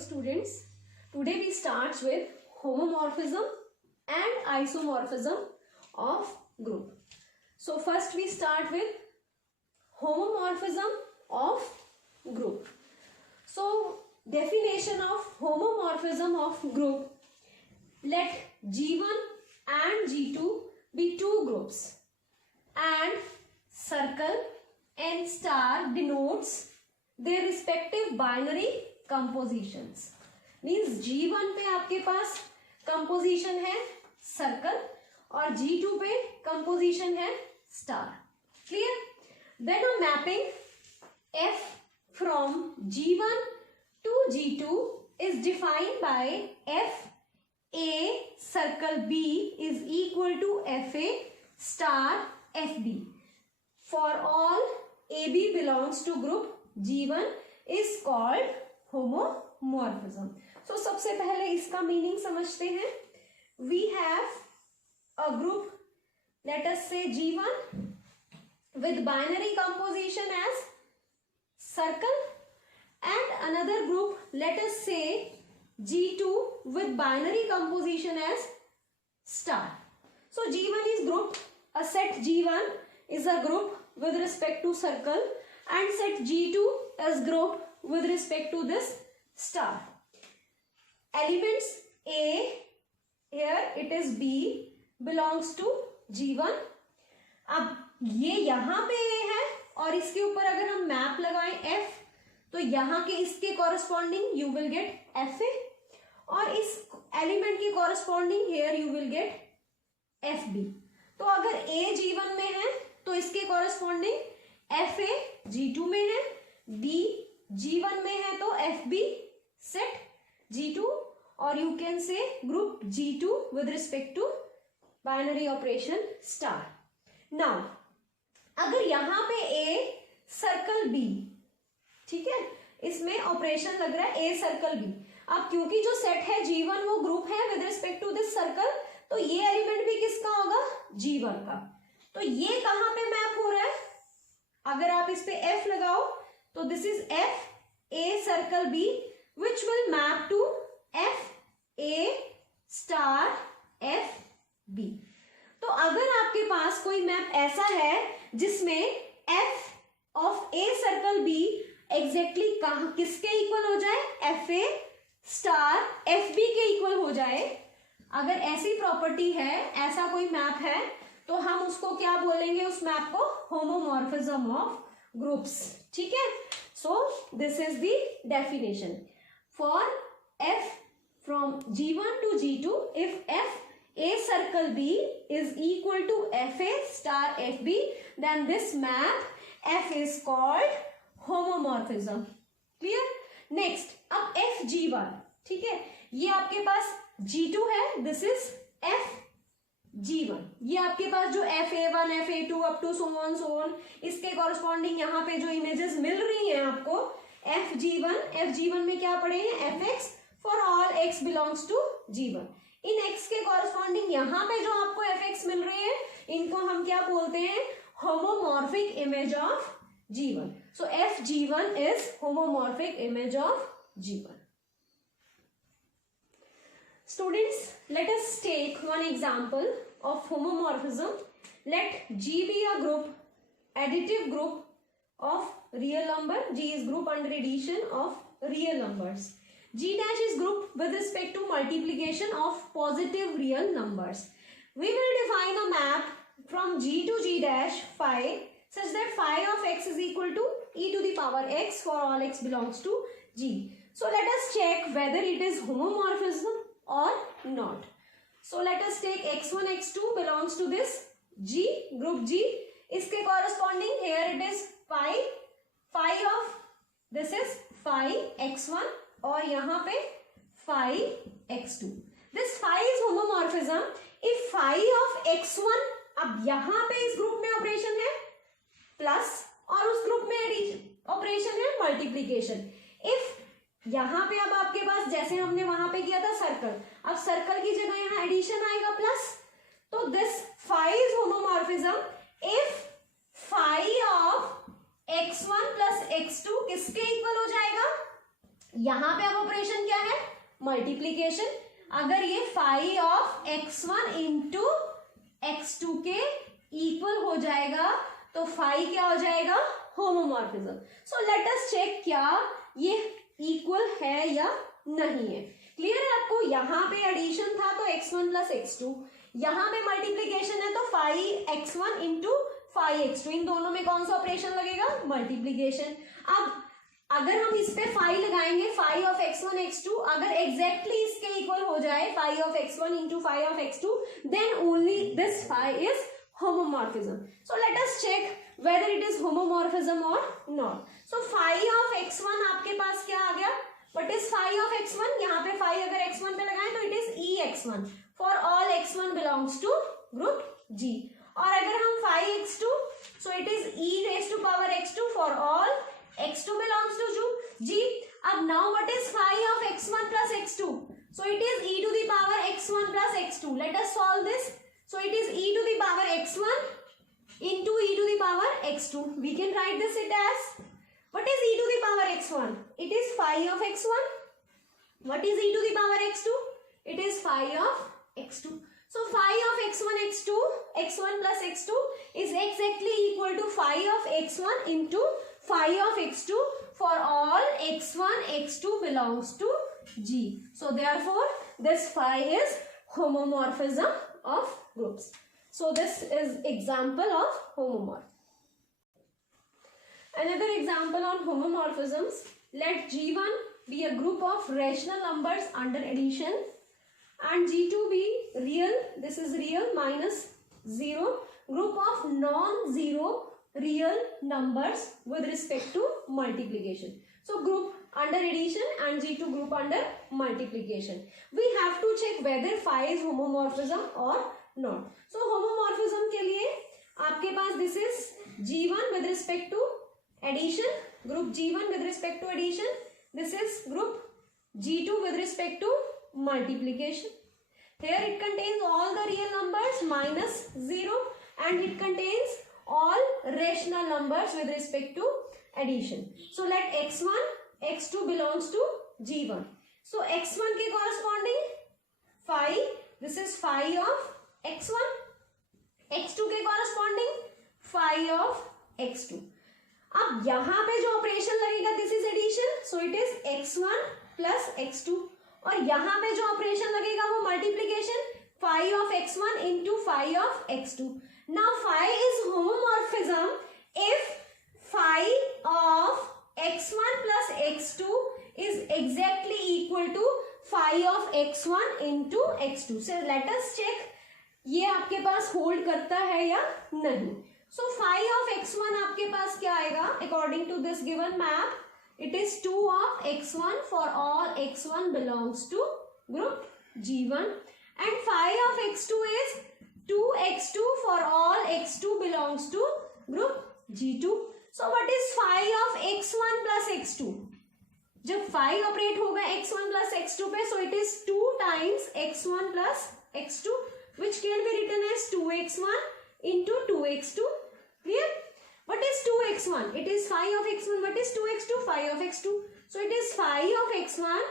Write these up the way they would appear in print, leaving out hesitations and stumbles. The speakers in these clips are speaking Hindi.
students. Today we start with homomorphism and isomorphism of group. So first we start with homomorphism of group. So definition of homomorphism of group: let G1 and G2 be two groups and circle n star denotes their respective binary compositions. Means G1 पे आपके पास composition है circle और G2 पे composition है star. Clear? Then a mapping F from G1 to G2 is defined by F A circle B is equal to FA star FB. For all AB belongs to group G1 is called homomorphism. So सबसे पहले इसका मीनिंग समझते हैं. We have a group, let us say G1 with binary composition as circle, and another group, let us say G2 with binary composition as star. So G1 is group, a set G1 is a group with respect to circle and set G2 is group with respect to this star. Elements A, here it is B, belongs to G1. अब ये यहाँ पे A है और इसके ऊपर अगर हम मैप लगाएं F, तो यहाँ के इसके corresponding you will get FA और इस एलिमेंट की corresponding here you will get FB. तो अगर A G1 में है तो इसके कॉरस्पॉन्डिंग FA G2 में है, B G1 में है तो FB सेट G2, और you can say group G2 with respect to binary operation star. Now अगर यहाँ पे A सर्कल B, ठीक है, इसमें ऑपरेशन लग रहा है A सर्कल B. अब क्योंकि जो सेट है G1 वो ग्रुप है with respect to this circle, तो ये एलिमेंट भी किसका होगा? G1 का. तो ये कहाँ पे मैप हो रहा है? अगर आप इस पे F लगाओ तो this is F A circle B which will map to F A star F B. तो अगर आपके पास कोई मैप ऐसा है जिसमें F of A circle B exactly कहाँ किसके इक्वल हो जाए? F A star F B के इक्वल हो जाए, अगर ऐसी प्रॉपर्टी है, ऐसा कोई मैप है, तो हम उसको क्या बोलेंगे? उस मैप को होमोमॉर्फिज्म ऑफ ग्रुप्स. ठीक है. So this is the definition for F from G1 to G2. If F A circle B is equal to FA star FB, then this map F is called homomorphism. Clear? Next, अब F G1, ठीक है, ये आपके पास G2 है, this is F G1. ये आपके पास जो FA1 FA2 up to so on इसके कॉरस्पॉन्डिंग यहाँ पे जो इमेजेस मिल रही हैं आपको FG1 में क्या पढ़े हैं? Fx for all x belongs to G1. In x के कॉरस्पॉन्डिंग यहाँ पे जो आपको Fx मिल रहे हैं, इनको हम क्या बोलते हैं? Homomorphic image of G1. So FG1 is homomorphic image of G1. Students, let us take one example of homomorphism. Let G be a group, additive group of real number. G is group under addition of real numbers. G dash is group with respect to multiplication of positive real numbers. We will define a map from G to G dash phi such that phi of x is equal to e to the power x for all x belongs to G. So let us check whether it is homomorphism or not. So let us take x1 x2 belongs to this G, group G. इसके corresponding here it is phi of this is phi x1 और यहाँ पे phi x2. This phi is homomorphism if phi of x1, अब यहाँ पे इस ग्रुप में ऑपरेशन है प्लस और उस ग्रुप में ऑपरेशन है मल्टीप्लीकेशन. इफ यहाँ पे अब आपके पास जैसे हमने वहां पे किया था सर्कल, अब सर्कल की जगह यहाँ एडिशन आएगा प्लस, तो this phi is homomorphism if phi of x1 plus x2 किसके इक्वल हो जाएगा? यहाँ पे अब ऑपरेशन क्या है, मल्टीप्लीकेशन। अगर ये phi of x1 into x2 के इक्वल हो जाएगा तो फाई क्या हो जाएगा, homomorphism. So let us check क्या ये इक्वल है या नहीं है। क्लियर है आपको, यहाँ पे एडिशन था तो x1 प्लस x2, यहाँ पे मल्टीप्लीकेशन है तो phi x1 into phi x2, इन दोनों में कौन सा ऑपरेशन लगेगा, मल्टीप्लीकेशन। अब अगर हम इस पे फाई लगाएंगे, फाई ऑफ x1 x2, अगर एग्जैक्टली इसके इक्वल हो जाए phi of x1 into phi of x2, then only this phi is homomorphism. So let us check whether it is homomorphism or not. So phi of x1 आपके पास क्या आ गया, what is phi of x1, यहाँ पे phi अगर x1 पे लगाएं तो it is e x1 for all x1 belongs to group G, और अगर हम phi x2, so it is e raised to power x2 for all x2 belongs to G. अब now what is phi of x1 plus x2, so it is e to the power x1 plus x2. Let us solve this. So it is e to the power x1 into e to the power x2. We can write this it as, what is e to the power x1? It is phi of x1. What is e to the power x2? It is phi of x2. So phi of x1 x2, x1 plus x2 is exactly equal to phi of x1 into phi of x2 for all x1 x2 belongs to G. So therefore this phi is homomorphism of groups. So this is example of homomorph. Another example on homomorphisms, let G1 be a group of rational numbers under addition and G2 be real, this is real, minus 0, group of non-zero real numbers with respect to multiplication. So group under addition and G2 group under multiplication. We have to check whether phi is homomorphism or not. So homomorphism के लिए आपके पास this is G1 with respect to addition, group G1 with respect to addition, this is group G2 with respect to multiplication. Here it contains all the real numbers minus 0 and it contains all rational numbers with respect to addition. So let x1 x2 belongs to G1. So x1 के corresponding phi, this is phi of x1, x2 के corresponding phi of x2. अब यहाँ पे जो ऑपरेशन लगेगा this is addition, so it is x1 plus x2, और यहाँ पे जो ऑपरेशन लगेगा वो multiplication, phi of x1 into phi of x2. Now phi is homomorphism if phi of x1 plus x2 is exactly equal to phi of x1 into x2. So let us check ये आपके पास होल्ड करता है या नहीं. So phi of x1 आपके पास क्या आएगा, according to this given map, it is 2 of x1 for all x1 belongs to group G1 and phi of x2 is 2x2 for all x2 belongs to group G2. So what is phi of x1 plus x2? जब phi ऑपरेट होगा x1 plus x2 पे, so it is 2 times x1 plus x2 which can be written as 2x1 into 2x2. Clear? What is 2x1? It is phi of x1. What is 2x2? Phi of x2. So it is phi of x1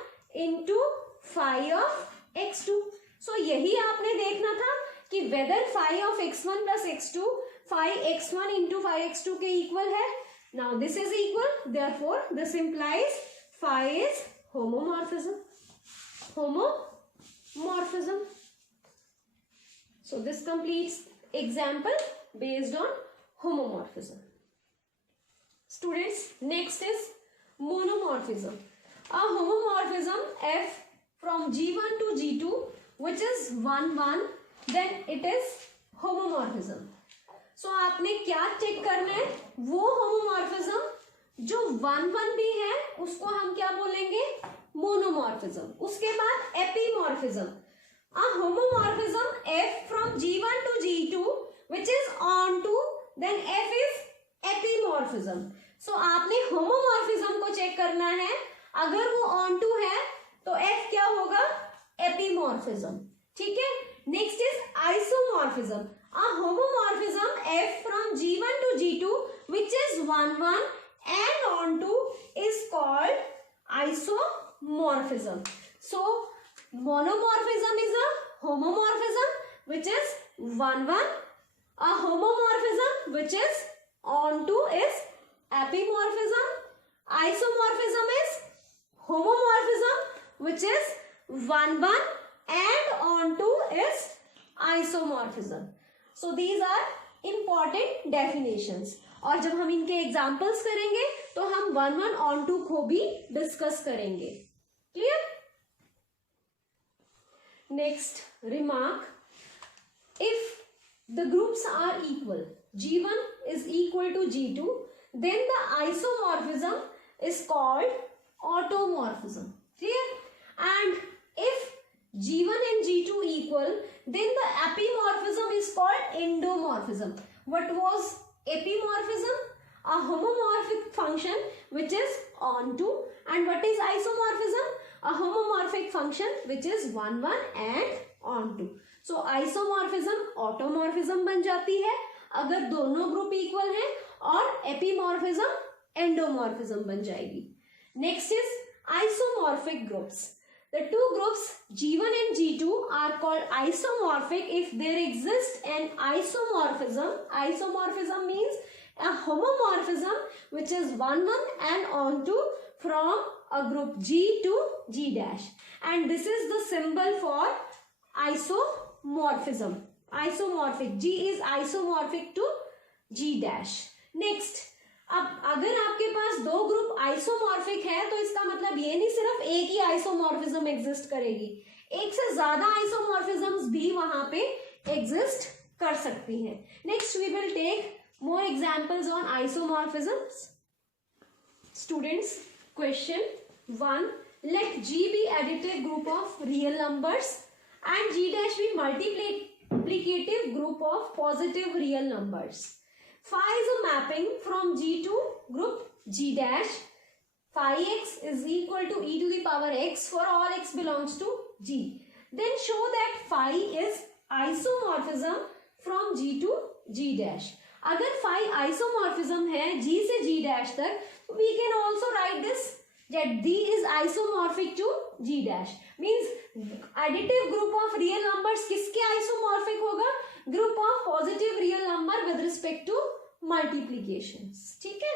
into phi of x2. So यही आपने देखना था कि whether phi of x1 plus x2 phi x1 into phi x2 के equal है. Now this is equal. Therefore this implies phi is homomorphism. Homomorphism. So this completes example based on homomorphism. Students, next is monomorphism. A homomorphism f from G1 to G2 which is 1 1, then it is homomorphism. So आपने क्या चेक करना है, वो homomorphism जो 1 1 भी है उसको हम क्या बोलेंगे, monomorphism. उसके बाद epimorphism. A homomorphism f from G1 to G2 which is onto, then f is epimorphism. So आपने homomorphism को चेक करना है, अगर वो onto है तो f क्या होगा, epimorphism. ठीक है. Next is isomorphism. A homomorphism f from G1 to G2 which is 1 1 and onto is called isomorphism. So monomorphism is a homomorphism which is 1-1. A homomorphism which is onto is epimorphism. Isomorphism is homomorphism which is 1-1 and onto is isomorphism. So these are important definitions. और जब हम इनके एग्जाम्पल्स करेंगे तो हम 1-1 onto को भी डिस्कस करेंगे. Clear? Next remark, if the groups are equal, G1 is equal to G2, then the isomorphism is called automorphism. Clear? And if G1 and G2 equal, then the epimorphism is called endomorphism. What was epimorphism? A homomorphic function which is onto. And what is isomorphism? A homomorphic function which is 1-1 and onto. So isomorphism automorphism बन जाती है अगर दोनों ग्रुप इक्वल हैं, और एपीमॉर्फिज्म एंडोमॉर्फिज्म बन जाएगी. Next is isomorphic groups. The two groups G1 and G2 are called isomorphic if there exists an isomorphism. Isomorphism means a homomorphism which is 1-1 and onto from a group G to G dash. And this is the symbol for isomorphism. Isomorphic. G is isomorphic to G dash. Next. अब अगर आपके पास दो ग्रुप आइसोमॉर्फिक है तो इसका मतलब ये नहीं सिर्फ एक ही आइसोमॉर्फिज्म एग्जिस्ट करेगी, एक से ज्यादा आइसोमॉर्फिज्म्स भी वहां पे एग्जिस्ट कर सकती हैं. Next we will take more examples on isomorphisms. Students, question 1, let G be additive group of real numbers and G dash be multiplicative group of positive real numbers. Phi is a mapping from G to group G dash. Phi x is equal to e to the power x for all x belongs to G. Then show that phi is isomorphism from G to G dash. अगर phi isomorphism है G से G dash तक, we can also write this that D is isomorphic to G dash. Means additive group of real numbers किसके isomorphic होगा? Group of positive real number with respect to multiplications. ठीक है?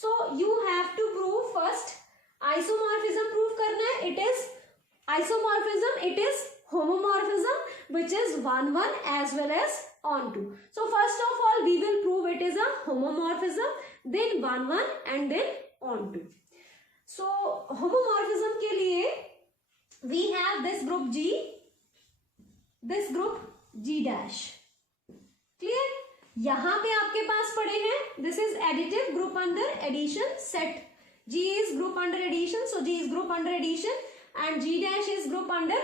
So you have to prove first isomorphism prove करना है. It is isomorphism. It is homomorphism which is 1-1 as well as onto. So first of all we will prove it is a homomorphism, then 1-1 and then onto. So homomorphism के लिए we have this group G, this group G dash. Clear? यहां पे आपके पास पड़े हैं, this is additive group under addition set. G is group under addition, so G is group under addition and G dash is group under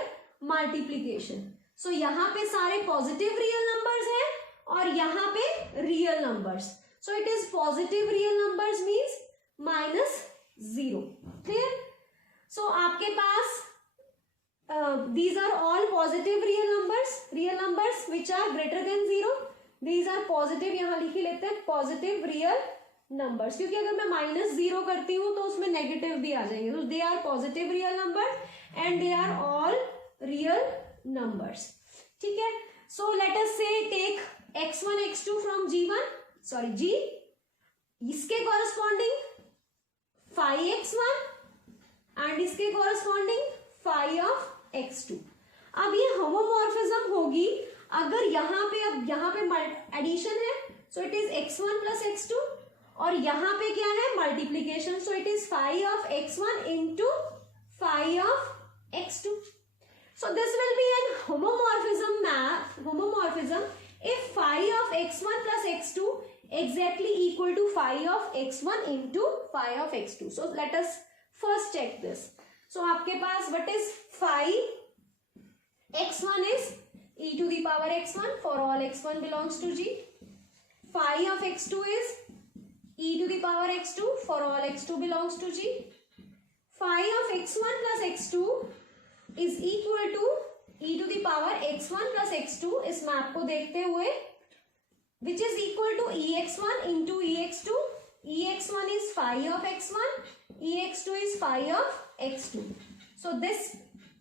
multiplication. So यहाँ पे सारे पॉजिटिव रियल नंबर्स हैं और यहाँ पे real numbers. So it is positive real numbers means -0. Clear? So आपके पास these are all positive real numbers which are greater than 0. These are positive, यहाँ लिख ही लेते हैं पॉजिटिव रियल नंबर्स, क्योंकि अगर मैं -0 करती हूँ तो उसमें नेगेटिव भी आ जाएंगे. तो they are positive real numbers and they are all real numbers. ठीक है? So let us say take x1 x2 from G, इसके कॉरस्पॉन्डिंग phi x1 एंड इसके कॉरस्पॉन्डिंग phi ऑफ x2. अब ये होमोमॉर्फिज्म होगी अगर यहाँ पे एडिशन है, सो it is x1 plus x2, और यहाँ पे क्या है? Multiplication, so it is phi of x1 into phi of x2. So this will be an homomorphism if phi of x1 plus x2 exactly equal to phi of x1 into phi of x2. So let us first check this. So आपके पास what is phi? x1 is e to the power x1 for all x1 belongs to G. Phi of x2 is e to the power x2 for all x2 belongs to G. Phi of x1 plus x2 is equal to e to the power x1 plus x2. इस मैप को देखते हुए which is equal to ex1 into ex2. ex1 is phi of x1, ex2 is phi of x2. So this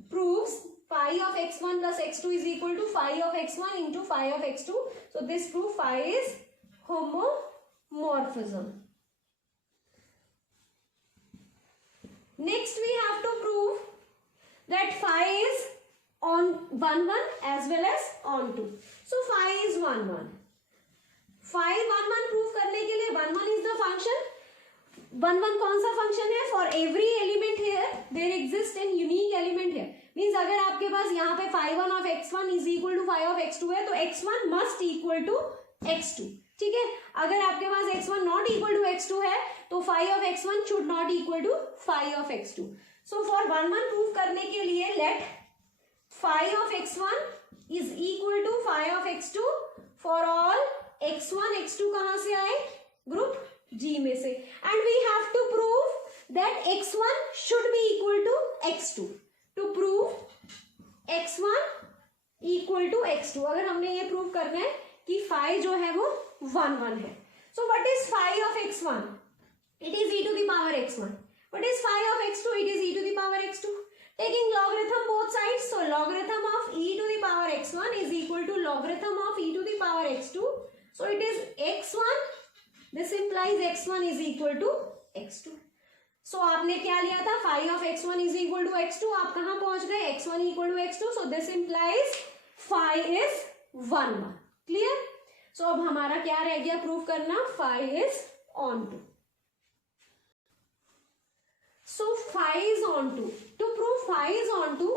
proves phi of x1 plus x2 is equal to phi of x1 into phi of x2. So this proof phi is homomorphism. Next we have to prove that phi is on 1 1 as well as on 2. So phi is 1 1. Phi 1 1 prove करने के लिए 1 1 is the function. 1 1 कौन सा फंक्शन है? For every element here there exist an unique element here. Means अगर आपके पास यहाँ पे phi 1 of x1 is equal to phi of x2 है तो x1 must equal to x2. ठीक है, अगर आपके पास x1 not equal to x2 है तो phi of x1 should not equal to phi of x2. So for 1 1 prove करने के लिए let phi of x1 is equal to phi of x2 for all x1 x2 कहां से आए? ग्रुप G में से. And we have to prove that x1 should be equal to x2. To prove x1 equal to x2, अगर हमने ये प्रूव करना है कि phi जो है वो 1 1 है. So what is phi of x1? It is e to the power x1. What is phi of x2? It is e to the power x2. Taking logarithm both sides, so logarithm of e to the power x1 is equal to logarithm of e to the power x2. So it is x1. This implies x1 is equal to x2. So आपने क्या लिया था? phi of x1 is equal to x2. आप कहाँ पहुंच गए? x1 equal to x2. So this implies phi is 1 1. Clear? So अब हमारा क्या रह गया प्रूव करना? phi is onto. So phi is onto. To prove phi is onto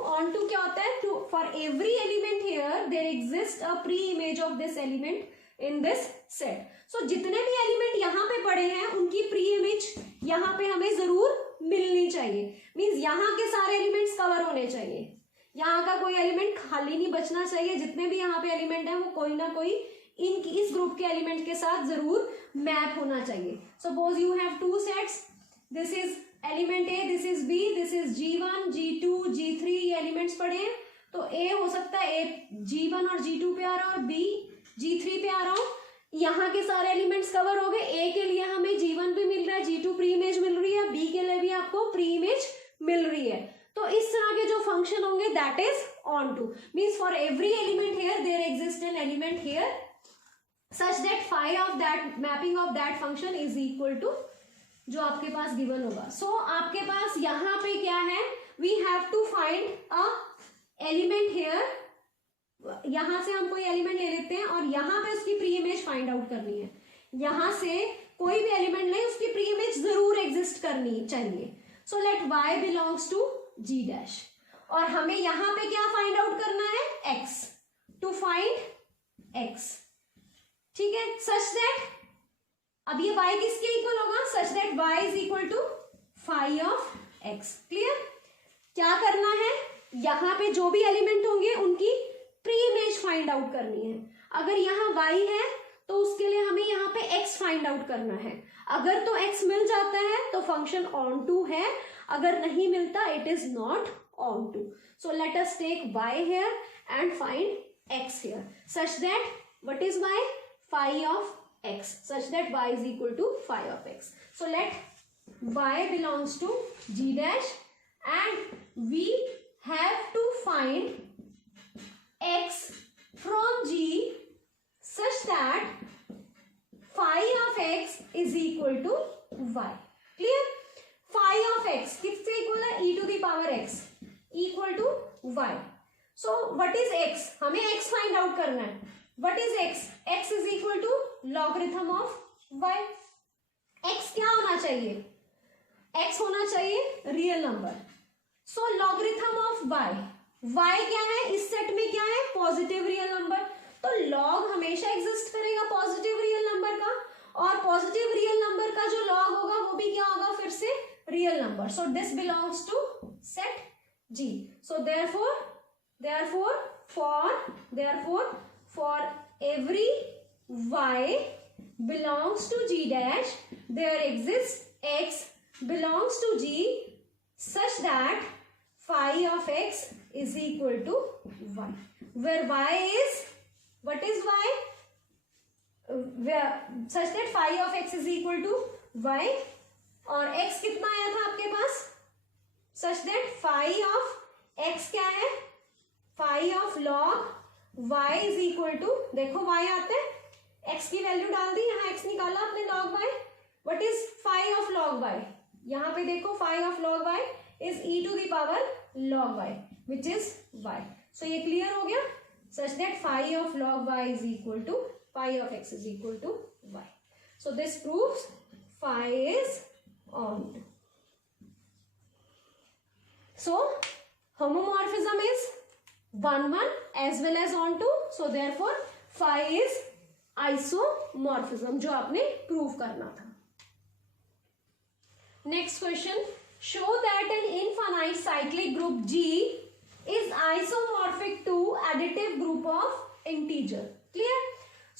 क्या होता है? To for every element here there exists a pre-image of this element in this set. So जितने भी एलिमेंट यहाँ पे पड़े हैं उनकी प्री इमेज यहाँ पे हमें जरूर मिलनी चाहिए. मींस यहाँ के सारे एलिमेंट्स कवर होने चाहिए. यहाँ का कोई एलिमेंट खाली नहीं बचना चाहिए. जितने भी यहाँ पे एलिमेंट हैं वो कोई ना कोई इस ग्रुप के एलिमेंट के साथ जरूर मैप होना चाहिए. Suppose you have two sets. This is element A, this is B, this is G1, G2, G3. ये एलिमेंट्स पड़े हैं तो ए हो सकता है ए G1 और G2 पे आ रहा है और बी G3 पे आ रहा हूं. यहाँ के सारे एलिमेंट्स कवर हो गए. ए के लिए हमें G1 भी मिल रहा है, G2 प्री इमेज मिल रही है, बी के लिए भी आपको प्री इमेज मिल रही है. तो इस तरह के जो फंक्शन होंगे that is onto. Means for every element here there exist an element here such that phi of that mapping of that function is equal to जो आपके पास गिवन होगा. सो आपके पास यहाँ पे क्या है? We have to find a element here. यहां से हम कोई एलिमेंट ले लेते हैं और यहाँ पे उसकी प्री इमेज फाइंड आउट करनी है. यहां से कोई भी एलिमेंट ले, उसकी प्री इमेज जरूर एग्जिस्ट करनी चाहिए. So let y belongs to G dash और हमें यहाँ पे क्या फाइंड आउट करना है? x. To find x. ठीक है, सच दैट अब ये y किसके इक्वल होगा? Such that y is equal to phi of x. Clear? क्या करना है? यहाँ पे जो भी एलिमेंट होंगे उनकी प्री इमेज फाइंड आउट करनी है. अगर यहाँ y है तो उसके लिए हमें यहाँ पे x फाइंड आउट करना है. अगर तो x मिल जाता है तो फंक्शन ऑन टू है, अगर नहीं मिलता it is not onto. So let us take y here and find x here such that what is y? phi of x such that y is equal to phi of x. So let y belongs to G dash and we have to find x from G such that phi of x is equal to y. Clear? Phi of x किससे इक्वल है? e to the power x equal to y. So what is x? हमें x फाइंड आउट करना है. What is x? x is equal to logarithm of y. x क्या होना चाहिए? x होना चाहिए real number. So logarithm of y. y क्या है? इस सेट में क्या है? Positive real number. तो log हमेशा एग्जिस्ट करेगा पॉजिटिव रियल नंबर का और पॉजिटिव रियल नंबर का जो log होगा वो भी क्या होगा? फिर से real number. So this belongs to set G. So therefore for every y belongs to G dash there exists x belongs to G such that phi of x is equal to y. Where y is, what is y? Where such that phi of x is equal to y. और x कितना आया था आपके पास? Such that phi of x क्या है, phi of log y is equal to, देखो वाई आते हैं, एक्स की वैल्यू डाल दी, यहाँ एक्स निकाला आपने log y, what is phi of log y, यहाँ पे देखो phi of log y is e to the power log y which is y. So ये क्लियर हो गया, such that phi of log y is equal to phi of x is equal to y. So this proves phi is onto. So homomorphism is 1-1 as well as onto. So therefore phi is isomorphism जो आपने प्रूव करना था. Next question. Show that an infinite cyclic group G is isomorphic to additive group of integer. Clear?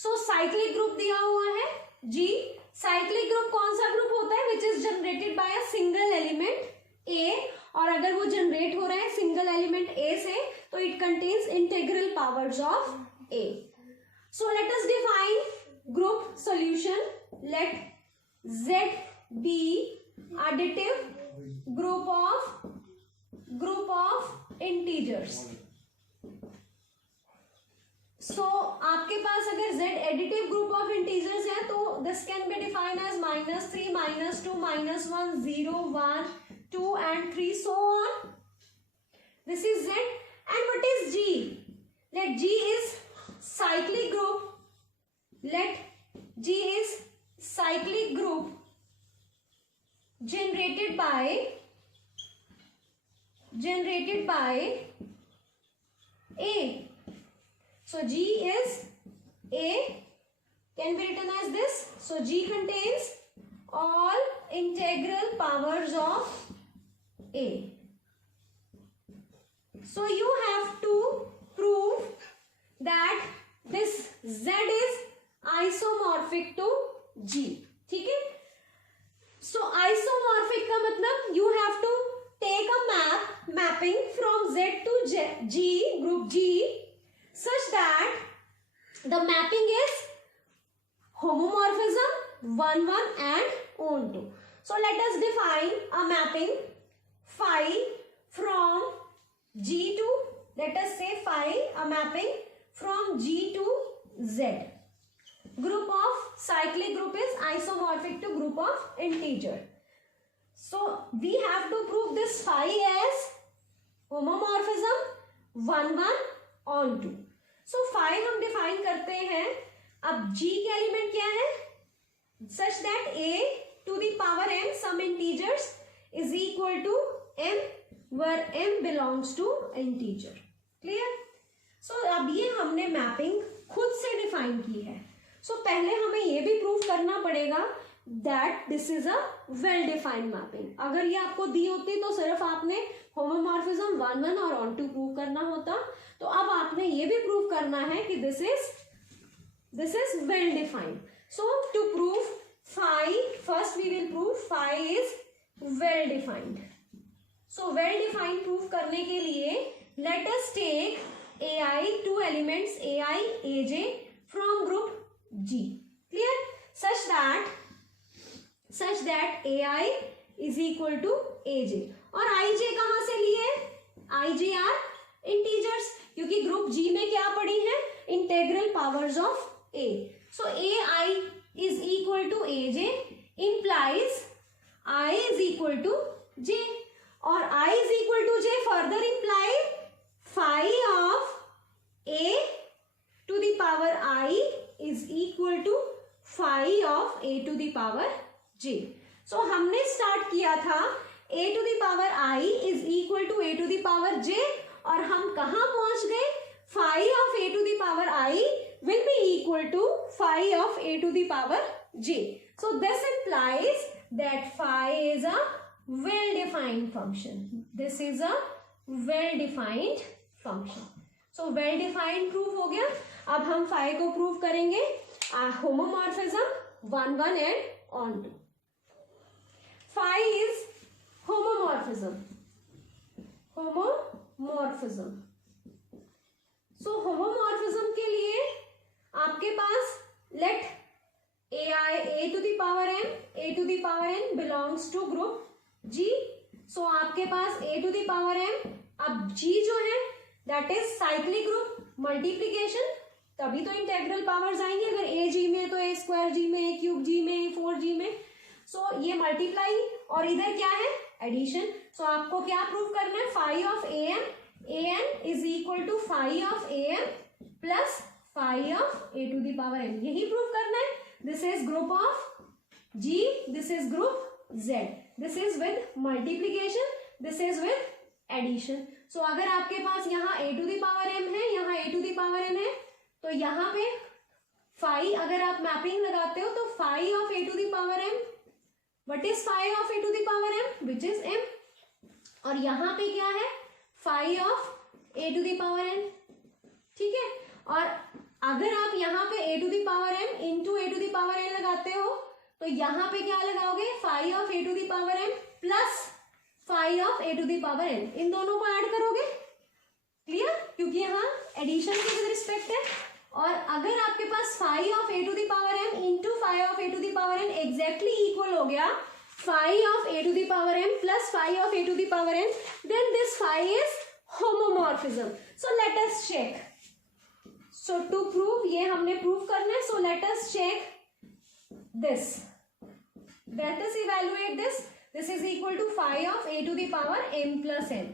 So cyclic group दिया हुआ है G. साइक्लिक ग्रुप कौन सा ग्रुप होता है, which is generated by a single element a, और अगर वो जनरेट हो रहा है सिंगल एलिमेंट ए से तो it contains integral powers of a. So let us define group solution. Let Z be additive group of integers. So आपके पास अगर Z additive group of integers है तो this can be defined as -3, -2, -1, 0, 1, 2 and 3 so on. This is Z. And what is G? Let G is cyclic group. Let G is cyclic group generated by A. So G is A, can be written as this. So G contains all integral powers of A. So you have to prove that this Z is isomorphic to G. ठीक है? So isomorphic का मतलब you have to take a mapping from Z to G, group G, such that the mapping is homomorphism 1-1 and onto. So let us define a mapping phi from G to, let us say phi, a mapping from G to Z. Group of cyclic group is isomorphic to group of integer. So we have to prove this phi as homomorphism 1-1 onto. So phi हम डिफाइन करते हैं. अब G के एलिमेंट क्या है, such that A to the power m some integers is equal to m, where m belongs to integer. Clear? So अब ये हमने मैपिंग खुद से डिफाइन की है. So पहले हमें ये भी प्रूव करना पड़ेगा that this is a well defined mapping. अगर ये आपको दी होती तो सिर्फ आपने होमोमॉर्फिज्म 1-1 और onto प्रूव करना होता. तो अब आपने ये भी प्रूव करना है कि this is well defined. So to prove phi, first we will prove phi is well defined. So well defined prove करने के लिए let us take ai, two elements ai, aj from group G. Clear? Such that ai is equal to aj. और ij कहाँ से लिए? ij are integers, क्योंकि ग्रुप G में क्या पड़ी है, integral powers of A. So ai is equal to aj implies I is equal to J, और I is equal to J further imply phi of A to the power I is equal to phi of A to the power J. So हमने स्टार्ट किया था A to the power I is equal to A to the power J, और हम कहाँ पहुंच गए, phi of A to the power I will be equal to phi of A to the power J. So this implies that phi is a well defined function. This is a well defined function. So well defined proof हो गया. अब हम phi को prove करेंगे homomorphism 1-1 and onto. Phi is homomorphism. So homomorphism के लिए आपके पास let a to the power m, a to the power n belongs to group G. So आपके पास a to the power m, अब g जो है that is cyclic group, multiplication, तभी तो इंटेग्रल पावर्स आएंगे। अगर a g में तो a स्क्वायर g में, a क्यूब g में, a 4g में, सो ये मल्टीप्लाई, और इधर क्या है एडिशन। सो आपको क्या प्रूव करना है, phi of an is equal to phi of am plus phi of a to the power m, यही प्रूव करना है। This is group of g, this is group z, this is with multiplication, this is with addition. So अगर आपके पास यहाँ a to the power m है, यहाँ a to the power n है, तो यहाँ पे फाई अगर आप मैपिंग लगाते हो तो phi of a to the power m, what is phi of a to the power m, which is m, और यहाँ पे क्या है phi of a to the power n, ठीक है। और अगर आप यहाँ पे a to the power m into a to the power n लगाते हो तो यहाँ पे क्या लगाओगे, phi of a to the power m plus phi of a to the power n, इन दोनों को ऐड करोगे, क्लियर, क्योंकि यहाँ एडिशन के विद रिस्पेक्ट है। और अगर आपके पास phi of a to the power m into phi of a to the power n exactly equal हो गया phi of a to the power m plus phi of a to the power n, then this phi is homomorphism. So let us check, so to prove, ये हमने प्रूव करना है, so let us check this, let us evaluate this is equal to phi of a to the power m plus n.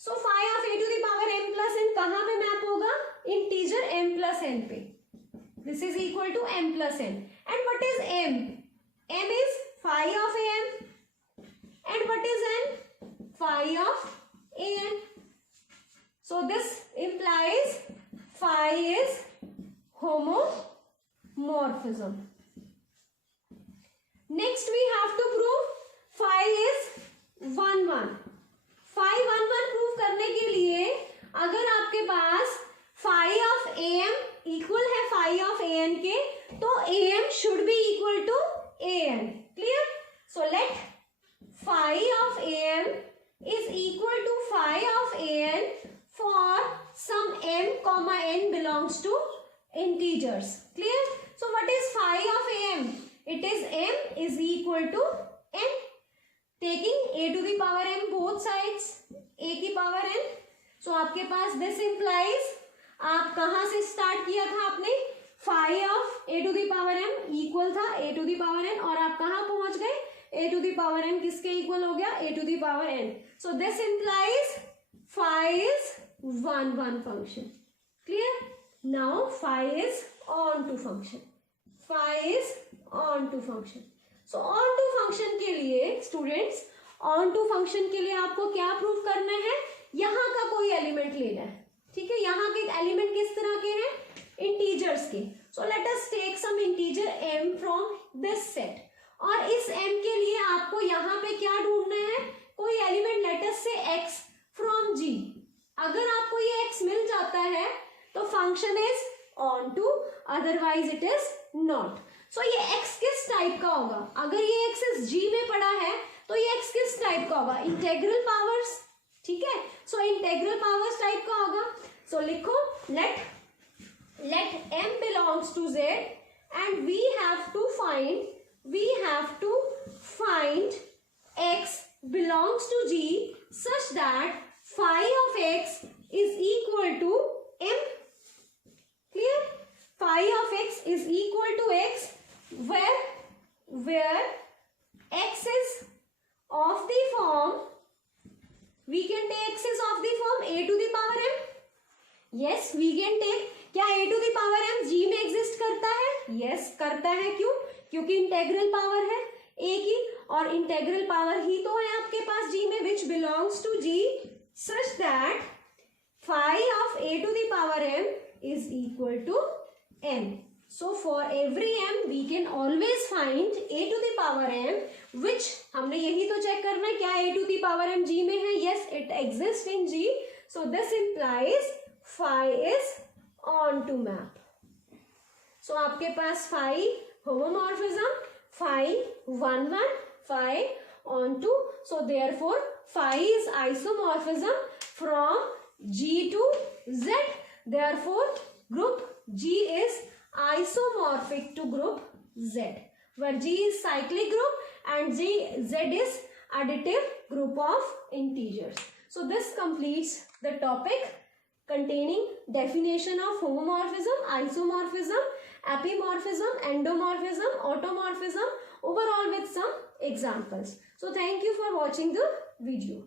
So phi of a to the power m plus n कहाँ पे मैप होगा, इंटीजर m plus n पे, this is equal to m plus n, and what is m, m is phi of am, and what is n, phi of an, so this implies phi is homomorphism. Next we have to prove phi is 1 1. phi 1 1 prove करने के लिए अगर आपके पास phi of am इक्वल है phi of an के, तो am should be equal to an, clear? So let phi of am is equal to phi of an for some m comma n belongs to integers, clear? So what is phi of am? It is m is equal to n, taking a to the power m both sides, a की power n. So आपके पास this implies, आप कहाँ से स्टार्ट किया था आपने, phi of a to the power m equal था a to the power n, और आप कहाँ पहुंच गए, a to the power n किसके इक्वल हो गया, a to the power n. So this implies phi is 1 1 function, clear? Now phi is onto function, phi is onto function. So onto function के लिए स्टूडेंट्स, onto function के लिए आपको क्या प्रूव करना है, यहाँ का कोई एलिमेंट लेना है, ठीक है। यहाँ के एलिमेंट किस तरह के हैं, इंटीजर्स के। So let us take some integer m from this set, और इस m के लिए आपको यहाँ पे क्या ढूंढना है, कोई एलिमेंट लेट अस से x फ्रॉम g। अगर आपको ये x मिल जाता है तो function is onto, otherwise it is not. So ये x किस टाइप का होगा, अगर ये x इस g में पड़ा है तो ये x किस टाइप का होगा, इंटेग्रल पावर्स, ठीक है। सो इंटेग्रल पावर्स टाइप का होगा। सो लिखो let m belongs to z and we have to find x belongs to g such that phi of x is equal to m, clear? Phi of x is equal to x where x is of the form, we can take x is of the form a to the power m, yes we can take, क्या a to the power m g में एग्जिस्ट करता है, yes करता है, क्यों, क्योंकि इंटेग्रल पावर है a की, और इंटेग्रल पावर ही तो है आपके पास g में, which belongs to g such that phi of a to the power m is equal to m. So for every m we can always find a to the power m, which हमने यही तो चेक करना है, क्या a to the power m g में है, yes it exists in g. So this implies phi is on to map. So आपके पास phi homomorphism, phi 1 1, phi on to, so therefore phi is isomorphism from g to z, therefore group g is isomorphic to group z, where g is cyclic group and z is additive group of integers. So this completes the topic containing definition of homomorphism, isomorphism, epimorphism, endomorphism, automorphism, overall with some examples. So thank you for watching the video.